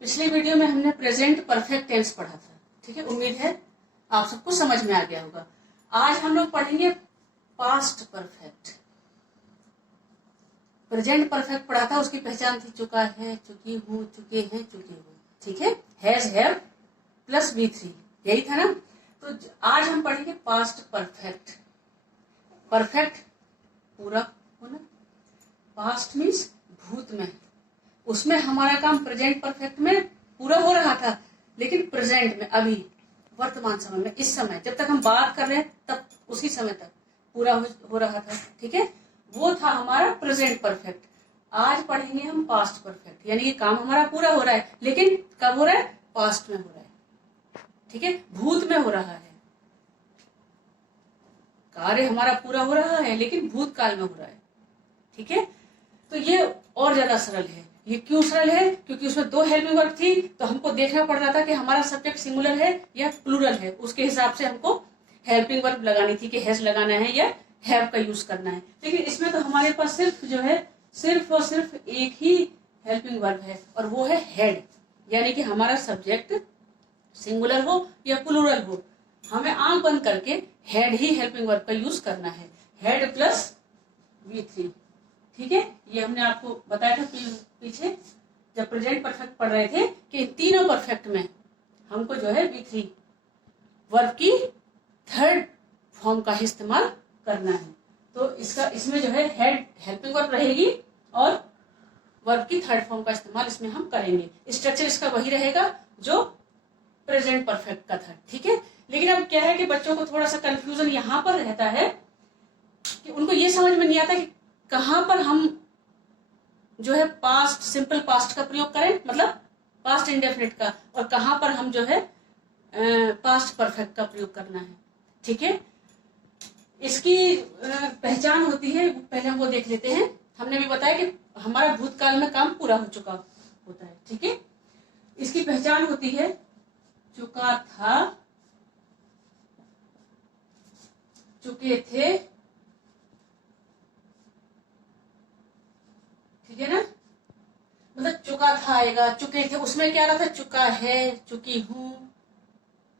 पिछले वीडियो में हमने प्रेजेंट परफेक्ट टेंस पढ़ा था, ठीक है। उम्मीद है आप सबको समझ में आ गया होगा। आज हम लोग पढ़ेंगे पास्ट परफेक्ट। प्रेजेंट परफेक्ट पढ़ा था, उसकी पहचान थी चुका है, चुकी हूं, चुके हैं, चुके हुए, ठीक है। हैज, हैव प्लस V3, यही था ना। तो आज हम पढ़ेंगे पास्ट परफेक्ट। परफेक्ट पूरा होना, पास्ट मीन्स भूत में, उसमें हमारा काम प्रेजेंट परफेक्ट में पूरा हो रहा था, लेकिन प्रेजेंट में, अभी वर्तमान समय में, इस समय जब तक हम बात कर रहे हैं तब उसी समय तक पूरा हो रहा था, ठीक है। वो था हमारा प्रेजेंट परफेक्ट। आज पढ़ेंगे हम पास्ट परफेक्ट, यानी ये काम हमारा पूरा हो रहा है, लेकिन कब हो रहा है? पास्ट में हो रहा है, ठीक है, भूत में हो रहा है। कार्य हमारा पूरा हो रहा है लेकिन भूतकाल में हो रहा है, ठीक है। तो ये और ज्यादा सरल है। ये क्यों सरल है? क्योंकि उसमें दो हेल्पिंग वर्ब थी, तो हमको देखना पड़ रहा था कि हमारा सब्जेक्ट सिंगुलर है या प्लूरल है। उसके हिसाब से हमको हेल्पिंग वर्ब लगानी थी कि हैज लगाना है या हैव का यूज करना है। लेकिन इसमें तो हमारे पास सिर्फ जो है, सिर्फ और सिर्फ एक ही हेल्पिंग वर्ब है, और वो है हैड। यानी कि हमारा सब्जेक्ट सिंगुलर हो या प्लूरल हो, हमें आंख बंद करके हैड ही हेल्पिंग वर्ब का यूज करना है। हैड प्लस V3, ठीक है। ये हमने आपको बताया था पीछे जब प्रेजेंट परफेक्ट पढ़ रहे थे कि तीनों परफेक्ट में हमको जो है V3 वर्ब की थर्ड फॉर्म का इस्तेमाल करना है। तो इसमें जो है हेड हेल्पिंग वर्ब रहेगी और वर्ब की थर्ड फॉर्म का इस्तेमाल इसमें हम करेंगे। स्ट्रक्चर इसका वही रहेगा जो प्रेजेंट परफेक्ट का था, ठीक है। लेकिन अब क्या है कि बच्चों को थोड़ा सा कंफ्यूजन यहाँ पर रहता है कि उनको ये समझ में नहीं आता कि कहां पर हम जो है पास्ट, सिंपल पास्ट का प्रयोग करें, मतलब पास्ट इंडेफिनिट का, और कहां पर हम जो है पास्ट परफेक्ट का प्रयोग करना है, ठीक है। इसकी पहचान होती है, पहले हम वो देख लेते हैं। हमने भी बताया कि हमारा भूतकाल में काम पूरा हो चुका होता है, ठीक है। इसकी पहचान होती है चुका था, चुके थे, ठीक है ना। मतलब चुका था आएगा, चुके थे उसमें क्या रहा था? चुका है, चुकी हूं,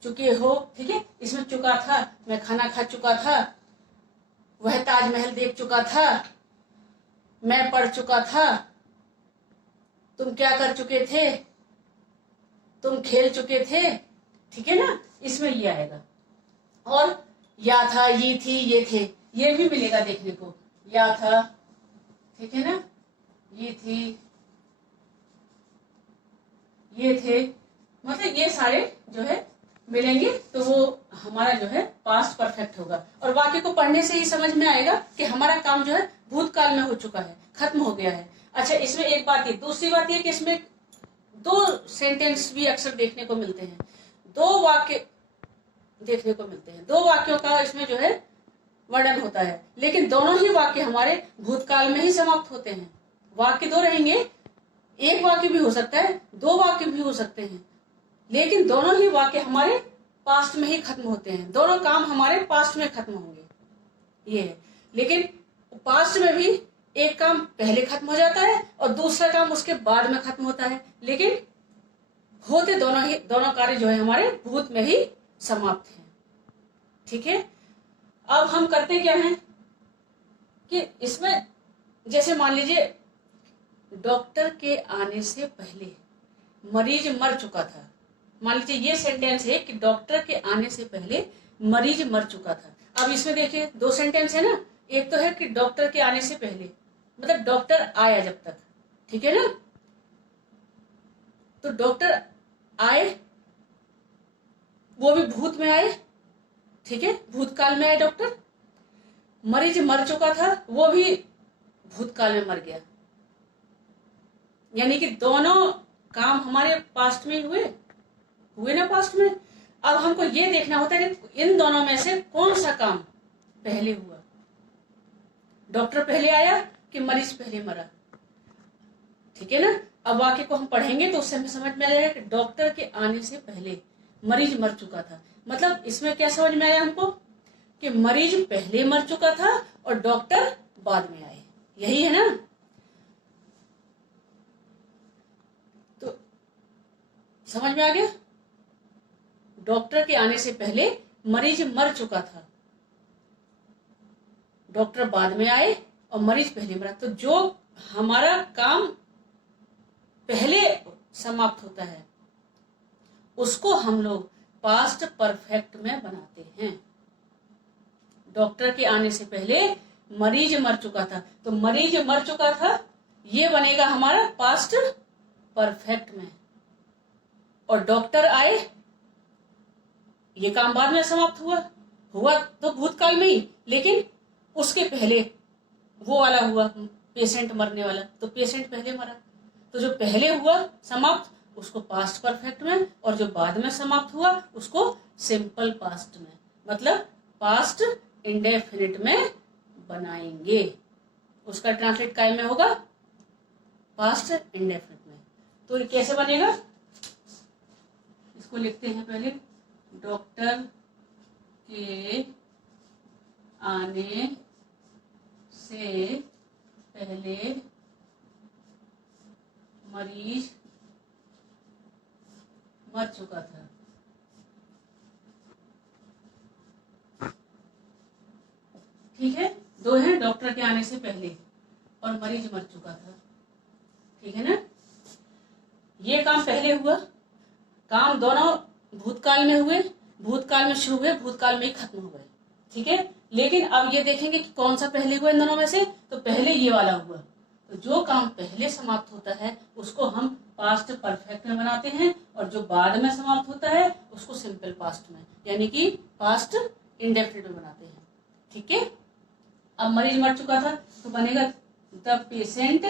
चुके हो, ठीक है। इसमें चुका था, मैं खाना खा चुका था, वह ताजमहल देख चुका था, मैं पढ़ चुका था, तुम क्या कर चुके थे, तुम खेल चुके थे, ठीक है ना। इसमें ये आएगा। और या था, ये थी, ये थे, ये भी मिलेगा देखने को। या था, ठीक है ना, ये थी, ये थे, मतलब ये सारे जो है मिलेंगे, तो वो हमारा जो है पास्ट परफेक्ट होगा। और वाक्य को पढ़ने से ही समझ में आएगा कि हमारा काम जो है भूतकाल में हो चुका है, खत्म हो गया है। अच्छा, इसमें एक बात है, दूसरी बात यह कि इसमें दो सेंटेंस भी अक्सर देखने को मिलते हैं, दो वाक्य देखने को मिलते हैं, दो वाक्यों का इसमें जो है वर्णन होता है, लेकिन दोनों ही वाक्य हमारे भूतकाल में ही समाप्त होते हैं। वाक्य दो रहेंगे, एक वाक्य भी हो सकता है, दो वाक्य भी हो सकते हैं, लेकिन दोनों ही वाक्य हमारे पास्ट में ही खत्म होते हैं। दोनों काम हमारे पास्ट में खत्म होंगे, ये है। लेकिन पास्ट में भी एक काम पहले खत्म हो जाता है और दूसरा काम उसके बाद में खत्म होता है, लेकिन होते दोनों कार्य जो है हमारे भूत में ही समाप्त हैं, ठीक है। अब हम करते क्या हैं कि इसमें जैसे मान लीजिए डॉक्टर के आने से पहले मरीज मर चुका था। मान लीजिए ये सेंटेंस है कि डॉक्टर के आने से पहले मरीज मर चुका था। अब इसमें देखिए दो सेंटेंस है ना, एक तो है कि डॉक्टर के आने से पहले, मतलब डॉक्टर आया जब तक, ठीक है ना। तो डॉक्टर आए, वो भी भूत में आए, ठीक है, भूतकाल में आए डॉक्टर। मरीज मर चुका था, वो भी भूतकाल में मर गया, यानी कि दोनों काम हमारे पास्ट में हुए ना, पास्ट में। अब हमको ये देखना होता है कि इन दोनों में से कौन सा काम पहले हुआ, डॉक्टर पहले आया कि मरीज पहले मरा, ठीक है ना। अब वाक्य को हम पढ़ेंगे तो उससे हमें समझ में आएगा कि डॉक्टर के आने से पहले मरीज मर चुका था। मतलब इसमें क्या समझ में आया हमको कि मरीज पहले मर चुका था और डॉक्टर बाद में आए, यही है ना। तो समझ में आ गया? डॉक्टर के आने से पहले मरीज मर चुका था, डॉक्टर बाद में आए और मरीज पहले मरा। तो जो हमारा काम पहले समाप्त होता है उसको हम लोग पास्ट परफेक्ट में बनाते हैं। डॉक्टर के आने से पहले मरीज मर चुका था, तो मरीज मर चुका था ये बनेगा हमारा पास्ट परफेक्ट में, और डॉक्टर आए ये काम बाद में समाप्त हुआ तो भूतकाल में ही, लेकिन उसके पहले वो वाला हुआ पेशेंट मरने वाला, तो पेशेंट पहले मरा। तो जो पहले हुआ समाप्त उसको पास्ट परफेक्ट में, और जो बाद में समाप्त हुआ उसको सिंपल पास्ट में, मतलब पास्ट इंडेफिनिट में बनाएंगे। उसका ट्रांसलेट काय में होगा? पास्ट इंडेफिनिट में। तो कैसे बनेगा? इसको लिखते हैं पहले, डॉक्टर के आने से पहले मरीज मर चुका था। ठीक है, दो है, डॉक्टर के आने से पहले और मरीज मर चुका था। ठीक है ना? ये काम पहले हुआ, काम दोनों भूतकाल में हुए, भूतकाल में शुरू हुए, भूतकाल में ही खत्म हुए। ठीक है, लेकिन अब ये देखेंगे कि कौन सा पहले हुआ इन दोनों में से, तो पहले ये वाला हुआ। तो जो काम पहले समाप्त होता है उसको हम पास्ट परफेक्ट में बनाते हैं, और जो बाद में समाप्त होता है उसको सिंपल पास्ट में, यानी कि पास्ट इंडेफिनिट में बनाते हैं। ठीक है, अब मरीज मर चुका था तो बनेगा द पेशेंट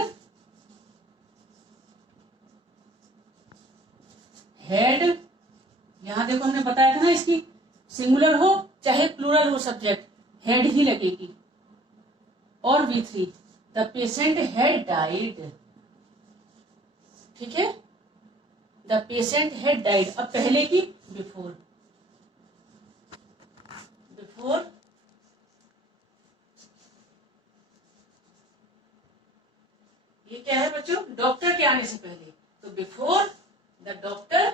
हेड, यहां देखो हमने बताया था ना, इसकी सिंगुलर हो चाहे प्लूरल हो सब्जेक्ट, हेड ही लगेगी। और V3 the patient had died. ठीक है, द पेशेंट हैड डाइड। अब पहले की बिफोर, बिफोर ये क्या है बच्चों? डॉक्टर के आने से पहले, तो बिफोर द डॉक्टर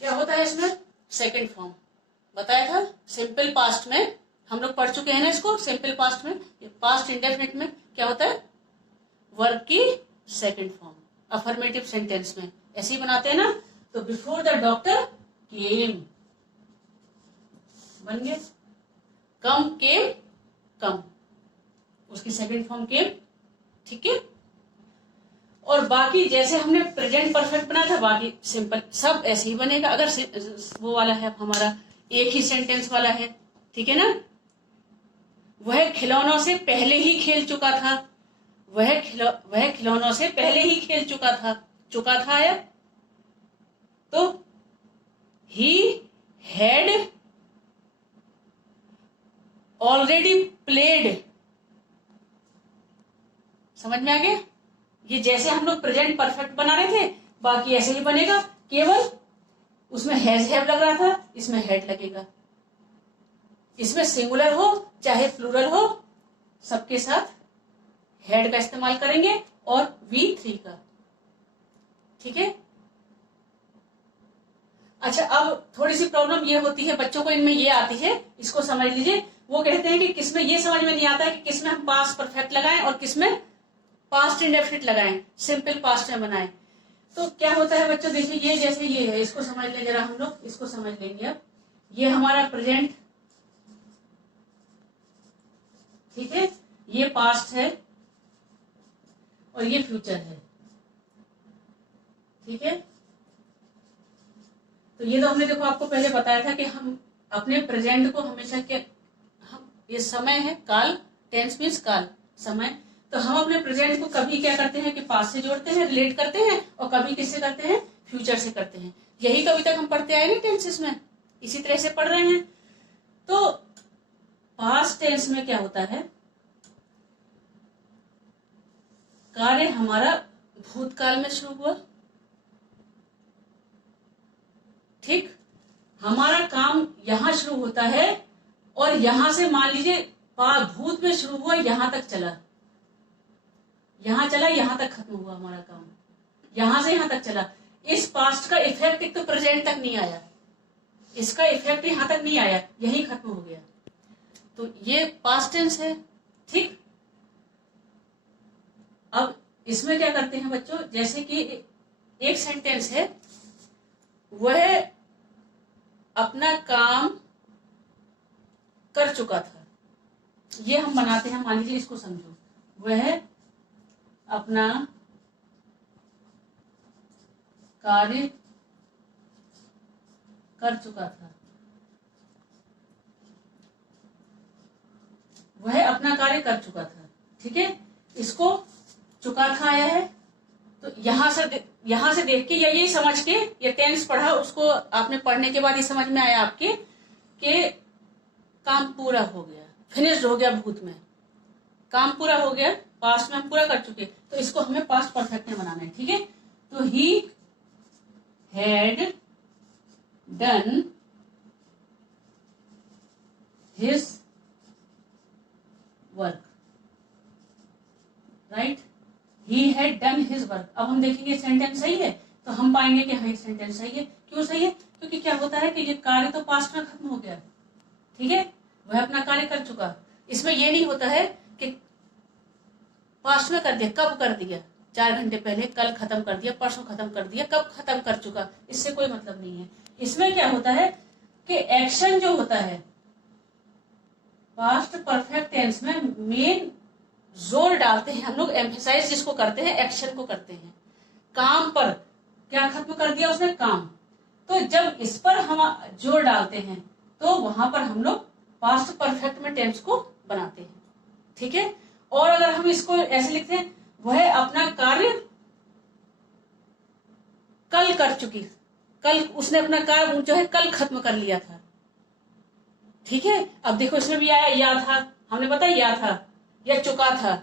क्या होता है इसमें? सेकंड फॉर्म बताया था। सिंपल पास्ट में हम लोग पढ़ चुके हैं ना इसको। सिंपल पास्ट में, पास्ट इंडेफिनिट में क्या होता है? वर्ब की सेकंड फॉर्म, अफर्मेटिव सेंटेंस में ऐसे ही बनाते हैं ना। तो बिफोर द डॉक्टर केम बन गया, कम केम कम, उसकी सेकंड फॉर्म केम। ठीक है, और बाकी जैसे हमने प्रेजेंट परफेक्ट बनाया था बाकी सिंपल सब ऐसे ही बनेगा। अगर वो वाला है हमारा एक ही सेंटेंस वाला है, ठीक है ना, वह खिलौनों से पहले ही खेल चुका था, वह खिलौनों से पहले ही खेल चुका था है, तो ही हैड ऑलरेडी प्लेड। समझ में आ गया? ये जैसे हम लोग प्रेजेंट परफेक्ट बना रहे थे बाकी ऐसे ही बनेगा, केवल उसमें हैव लग रहा था, इसमें हेड लगेगा। इसमें सिंगुलर हो चाहे प्लूरल हो सबके साथ हेड का इस्तेमाल करेंगे और V3 का। ठीक है, अच्छा अब थोड़ी सी प्रॉब्लम ये होती है बच्चों को, इनमें ये आती है, इसको समझ लीजिए। वो कहते हैं कि किसमें ये समझ में नहीं आता है कि किसमें हम पास्ट परफेक्ट लगाएं और किसमें पास्ट इंडेफिनिट लगाएं, सिंपल पास्ट में बनाएं। तो क्या होता है बच्चों, देखिए ये जैसे ये है, इसको समझ लें जरा, हम लोग इसको समझ लेंगे। अब ये हमारा प्रेजेंट, ठीक है, ये पास्ट है और ये फ्यूचर है। ठीक है, तो ये तो हमने देखो आपको पहले बताया था कि हम अपने प्रेजेंट को हमेशा के, हम ये समय है, काल, टेंस मीन्स काल, समय, तो हम अपने प्रेजेंट को कभी क्या करते हैं कि पास्ट से जोड़ते हैं, रिलेट करते हैं, और कभी किससे करते हैं? फ्यूचर से करते हैं। यही कभी तक हम पढ़ते आए ना टेंसेस में, इसी तरह से पढ़ रहे हैं। तो पास्ट टेंस में क्या होता है? कार्य हमारा भूतकाल में शुरू हुआ, ठीक, हमारा काम यहां शुरू होता है और यहां से मान लीजिए भूत में शुरू हुआ, यहां तक चला, यहां चला, यहां तक खत्म हुआ हमारा काम, यहां से यहां तक चला। इस पास्ट का इफेक्ट एक तो प्रेजेंट तक नहीं आया, इसका इफेक्ट यहां तक नहीं आया, यही खत्म हो गया। तो ये पास्ट टेंस है, ठीक। अब इसमें क्या करते हैं बच्चों, जैसे कि एक सेंटेंस है, वह अपना काम कर चुका था, ये हम बनाते हैं, मान लीजिए इसको समझो, वह अपना कार्य कर चुका था, वह अपना कार्य कर चुका था, ठीक है। इसको चुका था आया है, तो यहां से देख के या ये समझ के, ये टेंस पढ़ा, उसको आपने पढ़ने के बाद ये समझ में आया आपके कि काम पूरा हो गया, फिनिश्ड हो गया, भूत में काम पूरा हो गया, पास्ट में हम पूरा कर चुके, तो इसको हमें पास्ट परफेक्ट में बनाना है, ठीक है। तो he had done his work, right, he had done his work. अब हम देखेंगे सेंटेंस सही है, तो हम पाएंगे कि हाँ सेंटेंस सही है। क्यों सही है? क्योंकि क्या होता है कि ये कार्य तो पास्ट में खत्म हो गया, ठीक है, वह अपना कार्य कर चुका। इसमें ये नहीं होता है कि पास्ट में कर दिया, कब कर दिया, 4 घंटे पहले, कल खत्म कर दिया, परसों खत्म कर दिया, कब खत्म कर चुका, इससे कोई मतलब नहीं है। इसमें क्या होता है कि एक्शन जो होता है पास्ट परफेक्ट टेंस में, मेन जोर डालते हैं हम लोग, एम्फेसाइज जिसको करते हैं, एक्शन को करते हैं, काम पर। क्या खत्म कर दिया उसने? काम। तो जब इस पर हम जोर डालते हैं तो वहां पर हम लोग पास्ट परफेक्ट में टेंस को बनाते हैं, ठीक है। और अगर हम इसको ऐसे लिखते हैं, वह अपना कार्य कल कर चुकी, कल उसने अपना कार्य जो है कल खत्म कर लिया था, ठीक है। अब देखो इसमें भी आया या था, हमने बताया या था या चुका था,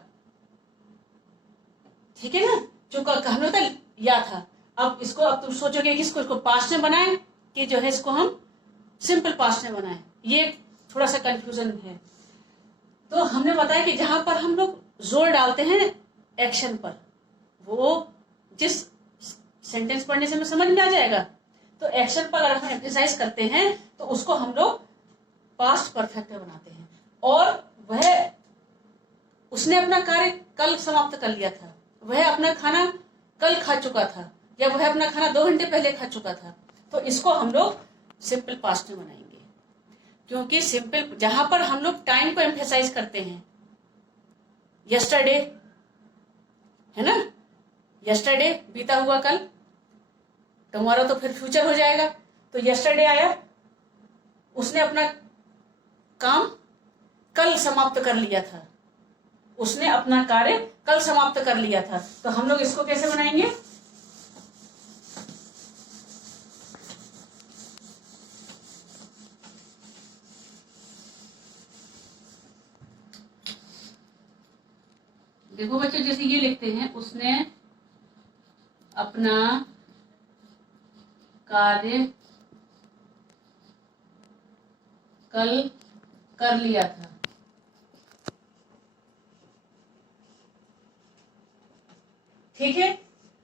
ठीक है ना, चुका हमने बताया या था। अब इसको, अब तुम सोचोगे कि इसको पास्ट में बनाएं कि जो है इसको हम सिंपल पास्ट में बनाएं, ये थोड़ा सा कंफ्यूजन है। तो हमने बताया कि जहां पर हम लोग जोर डालते हैं एक्शन पर, वो जिस सेंटेंस पढ़ने से हमें समझ में आ जाएगा, तो एक्शन पर अगर हम एम्फेसाइज करते हैं तो उसको हम लोग पास्ट परफेक्ट में बनाते हैं। और वह, उसने अपना कार्य कल समाप्त कर लिया था, वह अपना खाना कल खा चुका था, या वह अपना खाना 2 घंटे पहले खा चुका था, तो इसको हम लोग सिंपल पास्ट में बनाएंगे। क्योंकि सिंपल, जहां पर हम लोग टाइम को एम्फेसाइज करते हैं, यस्टरडे है ना, यस्टरडे बीता हुआ कल, टुमारो तो फिर फ्यूचर हो जाएगा, तो यस्टरडे आया, उसने अपना काम कल समाप्त कर लिया था, उसने अपना कार्य कल समाप्त कर लिया था, तो हम लोग इसको कैसे बनाएंगे? देखो बच्चों, जैसे ये लिखते हैं, उसने अपना कार्य कल कर लिया था, ठीक है,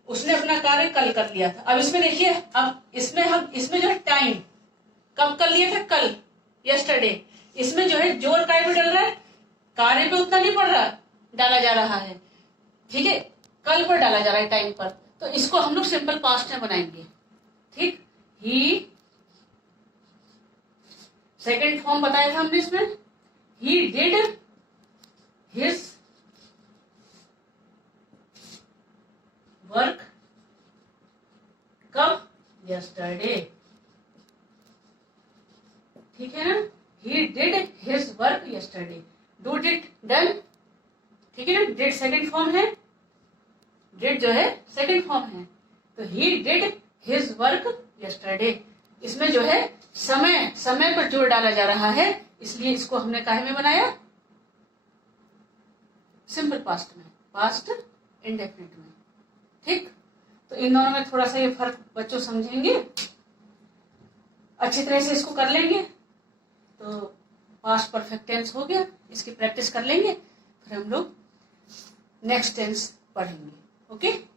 उसने अपना कार्य कल कर लिया था। अब इसमें देखिए, अब इसमें जो है टाइम कब कर लिया था, कल, यस्टरडे। इसमें जो है जोर काय पे डल रहा है, कार्य पे उतना नहीं पड़ रहा, डाला जा रहा है, ठीक है, कल पर डाला जा रहा है, टाइम पर। तो इसको हम लोग सिंपल पास्ट में बनाएंगे, ठीक। ही, सेकेंड फॉर्म बताया था हमने इसमें, ही डिड हिज वर्क कब? यस्टरडे, ठीक है ना, he did his work yesterday. Do, did, done, ठीक है ना, डिड सेकंड फॉर्म है, डिड जो है सेकंड फॉर्म है, तो he did his work yesterday. इसमें जो है समय पर जोर डाला जा रहा है, इसलिए इसको हमने काहे में बनाया? सिंपल पास्ट में, पास्ट इंडेफिनिट में, ठीक। तो इन दोनों में थोड़ा सा ये फर्क बच्चों समझेंगे, अच्छी तरह से इसको कर लेंगे तो पास्ट परफेक्ट टेंस हो गया। इसकी प्रैक्टिस कर लेंगे, फिर हम लोग नेक्स्ट टेंस पढ़ेंगे। ओके।